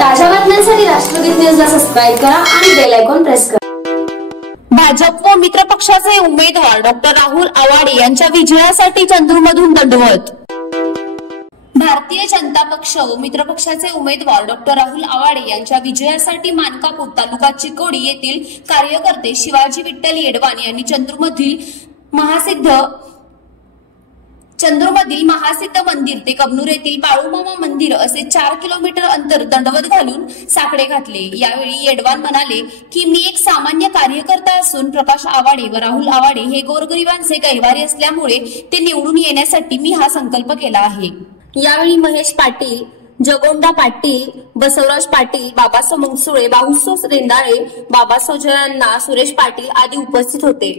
ताज्या बातम्यांसाठी राष्ट्रगीत न्यूजला सबस्क्राइब करा आणि बेल आयकॉन प्रेस करा। भाजप व मित्र पक्षाचे उमेदवार डॉक्टर राहुल आवाडे यांच्या विजयासाठी चंद्रमधून दंडवत। भारतीय जनता पक्ष व मित्र पक्षाचे उमेदवार डॉक्टर राहुल आवाडे यांच्या विजयासाठी मानकापूर तालुका चिकोडी येथील कार्यकर्ते शिवाजी विठ्ठल येडवान यांनी चंद्रमधील महासिद्ध मंदिर ते कबनूर येथील बाळूमामा मंदिर असे 4 किलोमीटर अंतर दंडवत घालून साकडे घातले। यावेळी येडवान म्हणाले की मी एक सामान्य कार्यकर्ता असून प्रकाश आवाडे व राहुल आवाडे हे गोरगरिबांचे कैवारी असल्यामुळे ते निवडून येण्यासाठी मी हा संकल्प केला आहे। यावेळी महेश पाटील, जगोंडा पाटील, बसवराज पाटील, बाबासाहेब मंगसुळे, बाहुसो रेंदाळे, बाबासाहेब जयांना, सुरेश पाटील आदी उपस्थित होते।